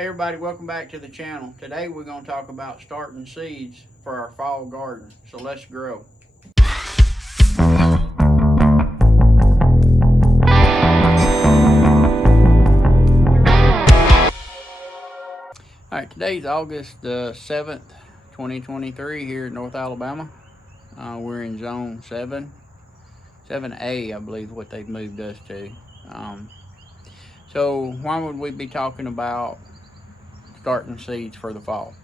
Hey everybody, welcome back to the channel. Today we're going to talk about starting seeds for our fall garden. So let's grow. Alright, today's August the 7th, 2023 here in North Alabama. We're in zone 7A, I believe what they've moved us to. So why would we be talking about starting seeds for the fall?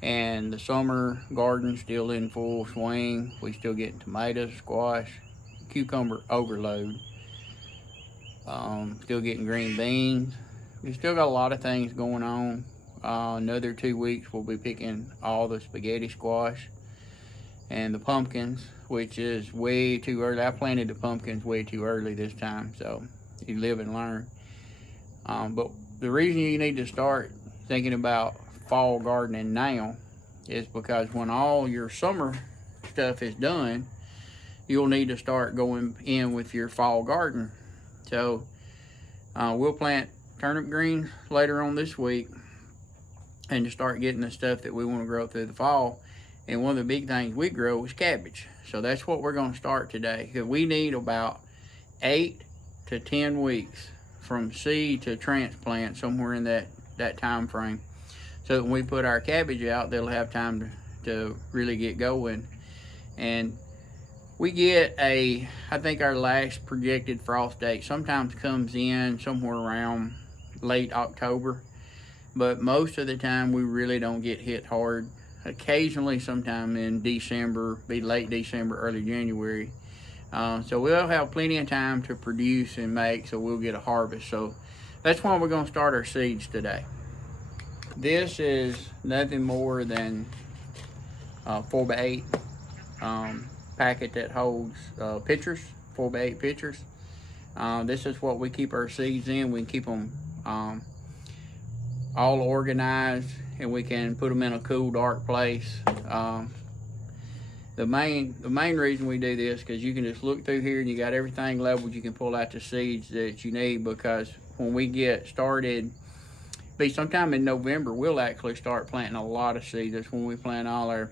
And the summer garden still in full swing. We still getting tomatoes, squash, cucumber overload. Still getting green beans. We still got a lot of things going on. Another 2 weeks we'll be picking all the spaghetti squash and the pumpkins, which is way too early. I planted the pumpkins way too early this time, so you live and learn. But the reason you need to start thinking about fall gardening now is because when all your summer stuff is done, you'll need to start going in with your fall garden. So we'll plant turnip greens later on this week and to start getting the stuff that we want to grow through the fall. And one of the big things we grow is cabbage. So that's what we're going to start today, because we need about 8 to 10 weeks from seed to transplant, somewhere in that time frame. So when we put our cabbage out, they'll have time to really get going. And we get I think our last projected frost date sometimes comes in somewhere around late October, but most of the time we really don't get hit hard. Occasionally, sometime in December, be late December, early January. So we'll have plenty of time to produce and make, so we'll get a harvest. So that's why we're going to start our seeds today. This is nothing more than 4x8 packet that holds pitchers, 4x8 pitchers. This is what we keep our seeds in. We keep them all organized, and we can put them in a cool, dark place. The main reason we do this, because you can just look through here and you got everything labeled. You can pull out the seeds that you need, because when we get started, be sometime in November, we'll actually start planting a lot of seeds. That's when we plant all our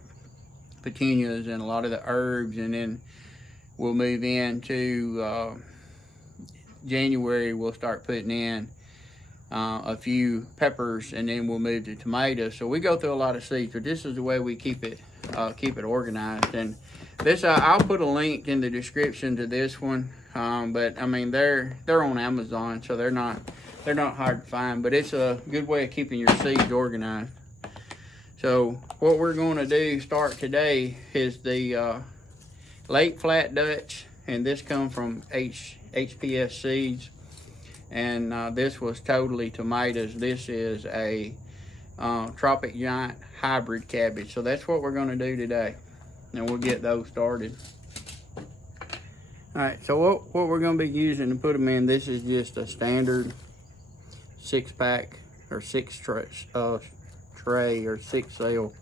petunias and a lot of the herbs, and then we'll move into January. We'll start putting in a few peppers, and then we'll move to tomatoes. So we go through a lot of seeds, but this is the way we keep it organized. And this I'll put a link in the description to this one, but I mean they're on Amazon, so they're not hard to find, but it's a good way of keeping your seeds organized. So what we're going to do start today is the late flat Dutch, and this comes from HPS Seeds, and this was totally tomatoes. This is a Tropic Giant hybrid cabbage. So that's what we're going to do today, and we'll get those started. All right, so what we're going to be using to put them in, this is just a standard 6-pack or 6-tray or 6-cell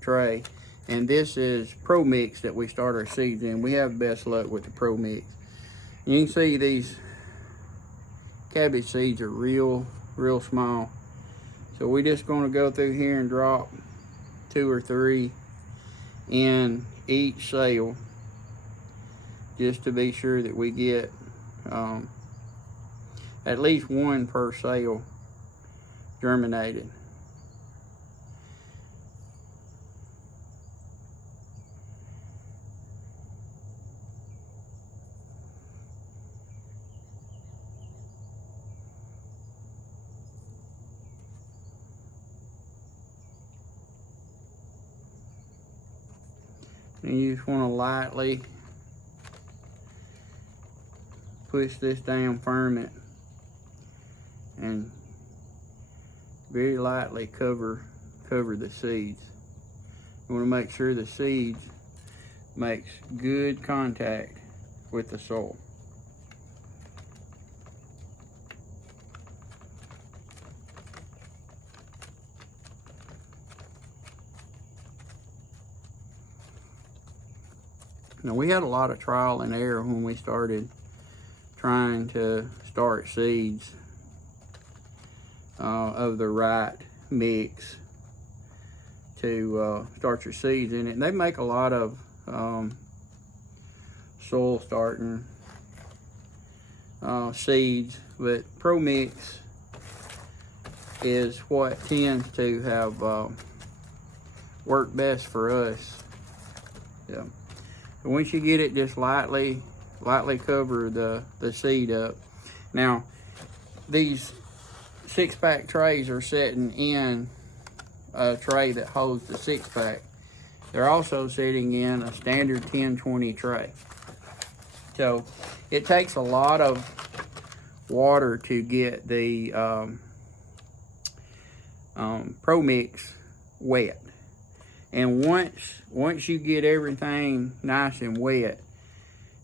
tray, and this is Pro Mix that we start our seeds in. We have best luck with the Pro Mix. You can see these cabbage seeds are real small, so we're just going to go through here and drop 2 or 3 in each cell, just to be sure that we get at least 1 per cell germinated. And you just want to lightly push this down, firm it, and very lightly cover the seeds. You want to make sure the seeds makes good contact with the soil. Now, we had a lot of trial and error when we started trying to start seeds of the right mix to start your seeds in it. And they make a lot of soil starting seeds, but Pro Mix is what tends to have worked best for us. Yeah. So once you get it, just lightly cover the seed up. Now, these 6-pack trays are sitting in a tray that holds the 6-pack. They're also sitting in a standard 10-20 tray. So it takes a lot of water to get the Pro Mix wet. And once you get everything nice and wet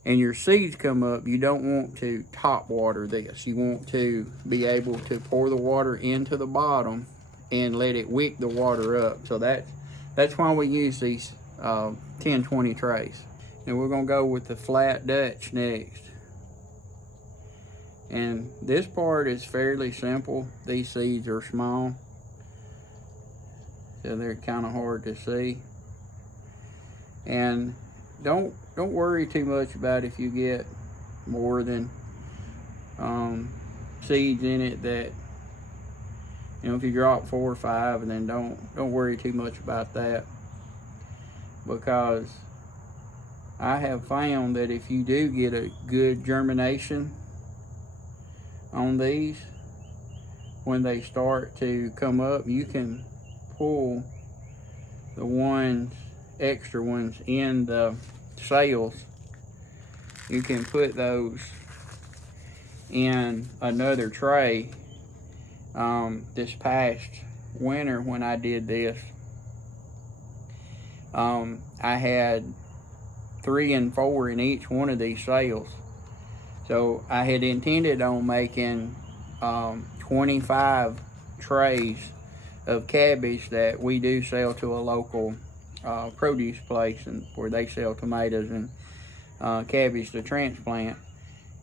and your seeds come up, you don't want to top water this. You want to be able to pour the water into the bottom and let it wick the water up. So that's why we use these 10-20 trays. And we're gonna go with the flat Dutch next. And this part is fairly simple. These seeds are small, so they're kind of hard to see. And don't worry too much about if you get more than seeds in it. That, you know, if you drop 4 or 5, and then don't worry too much about that, because I have found that if you do get a good germination on these, when they start to come up, you can pull the extra ones in the sails. You can put those in another tray. This past winter when I did this, I had 3 and 4 in each one of these sails. So I had intended on making 25 trays of cabbage that we do sell to a local produce place, and where they sell tomatoes and cabbage to transplant.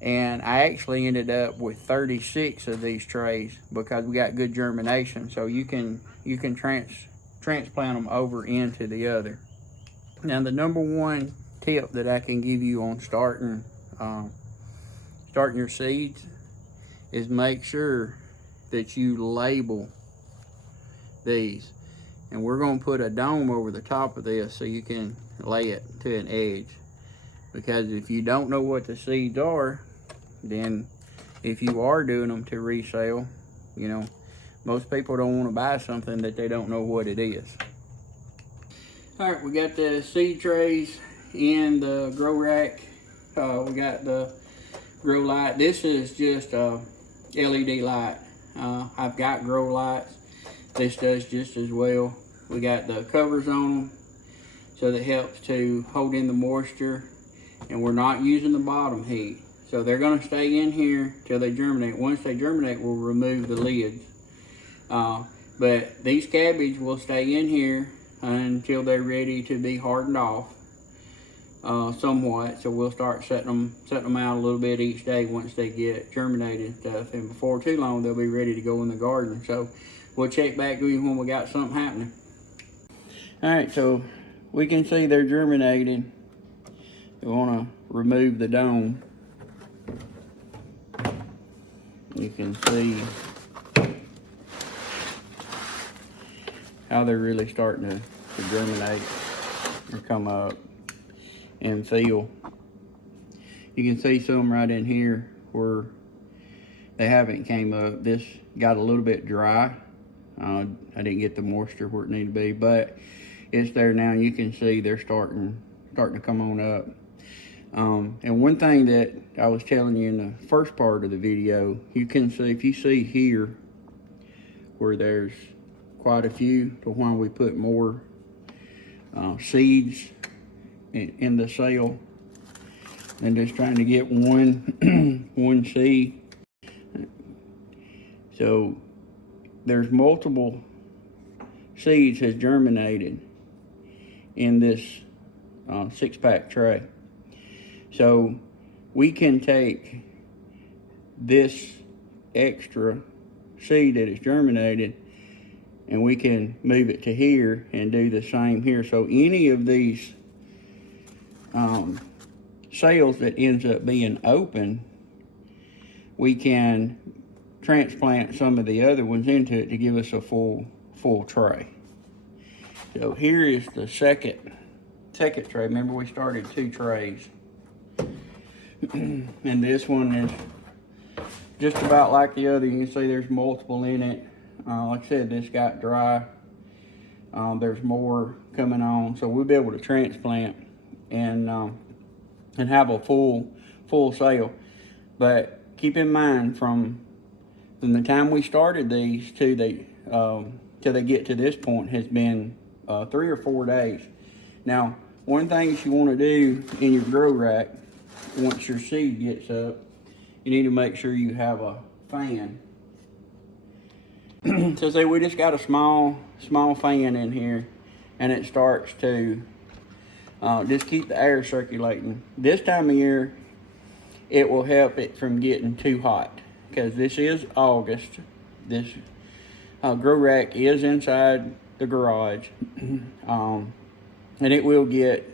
And I actually ended up with 36 of these trays because we got good germination. So you can transplant them over into the other. Now, the number one tip that I can give you on starting your seeds is make sure that you label these. And we're going to put a dome over the top of this so you can lay it to an edge. Because if you don't know what the seeds are, then if you are doing them to resale, you know, most people don't want to buy something that they don't know what it is. All right, we got the seed trays in the grow rack. We got the grow light. This is just a LED light. I've got grow lights. This does just as well. We got the covers on them, so that helps to hold in the moisture, and we're not using the bottom heat. So they're gonna stay in here till they germinate. Once they germinate, we'll remove the lids. But these cabbage will stay in here until they're ready to be hardened off somewhat. So we'll start setting them out a little bit each day once they get germinated and stuff. And before too long, they'll be ready to go in the garden. So we'll check back with you when we got something happening. All right, so we can see they're germinated. We want to remove the dome. You can see how they're really starting to germinate or come up and feel. You can see some right in here where they haven't came up. This got a little bit dry. I didn't get the moisture where it needed to be, but it's there now. You can see they're starting to come on up. And one thing that I was telling you in the first part of the video, you can see, if you see here where there's quite a few, to why we put more seeds in the sail than just trying to get one seed. So there's multiple seeds has germinated in this 6-pack tray. So we can take this extra seed that is germinated, and we can move it to here and do the same here. So any of these cells that ends up being open, we can transplant some of the other ones into it to give us a full tray. So here is the second tray. Remember, we started 2 trays. And this one is just about like the other. You can see there's multiple in it. Like I said, this got dry. There's more coming on, so we'll be able to transplant and have a full sale. But keep in mind, from the time we started these till they get to this point has been 3 or 4 days. Now, one thing you want to do in your grow rack, once your seed gets up, you need to make sure you have a fan. So say we just got a small fan in here, and it starts to just keep the air circulating. This time of year, it will help it from getting too hot, because this is August. This grow rack is inside the garage, and it will get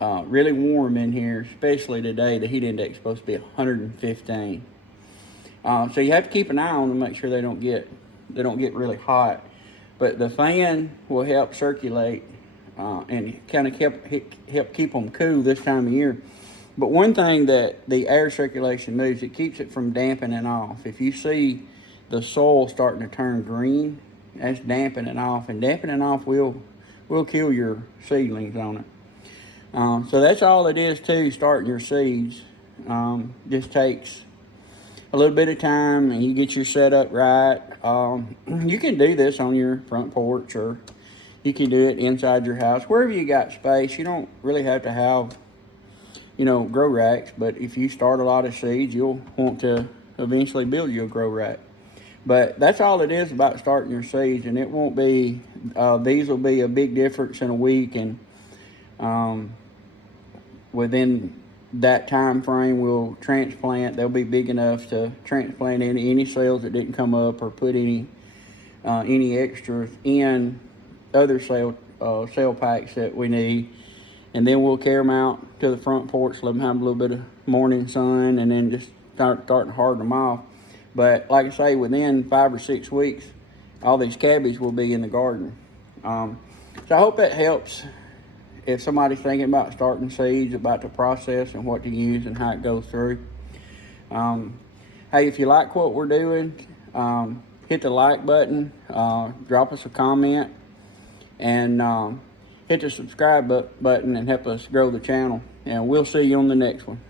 really warm in here, especially today. The heat index is supposed to be 115. So you have to keep an eye on them to make sure they don't get really hot. But the fan will help circulate and kind of help keep them cool this time of year. But one thing that the air circulation moves, it keeps it from dampening off. If you see the soil starting to turn green, that's dampening off, and dampening off will kill your seedlings on it. So that's all it is to starting your seeds. Just takes a little bit of time, and you get your setup right. You can do this on your front porch, or you can do it inside your house, wherever you got space. You don't really have to have, grow racks, but if you start a lot of seeds, you'll want to eventually build you a grow rack. But that's all it is about starting your seeds, and it won't be, these will be a big difference in a week, and within that time frame, we'll transplant. They'll be big enough to transplant any cells that didn't come up, or put any extras in other cell packs that we need. And then we'll carry them out to the front porch, let them have a little bit of morning sun, and then just start to harden them off. But like I say, within 5 or 6 weeks, all these cabbage will be in the garden. So I hope that helps if somebody's thinking about starting seeds, about the process and what to use and how it goes through. Hey, if you like what we're doing, hit the like button, drop us a comment, and hit the subscribe button and help us grow the channel. And we'll see you on the next one.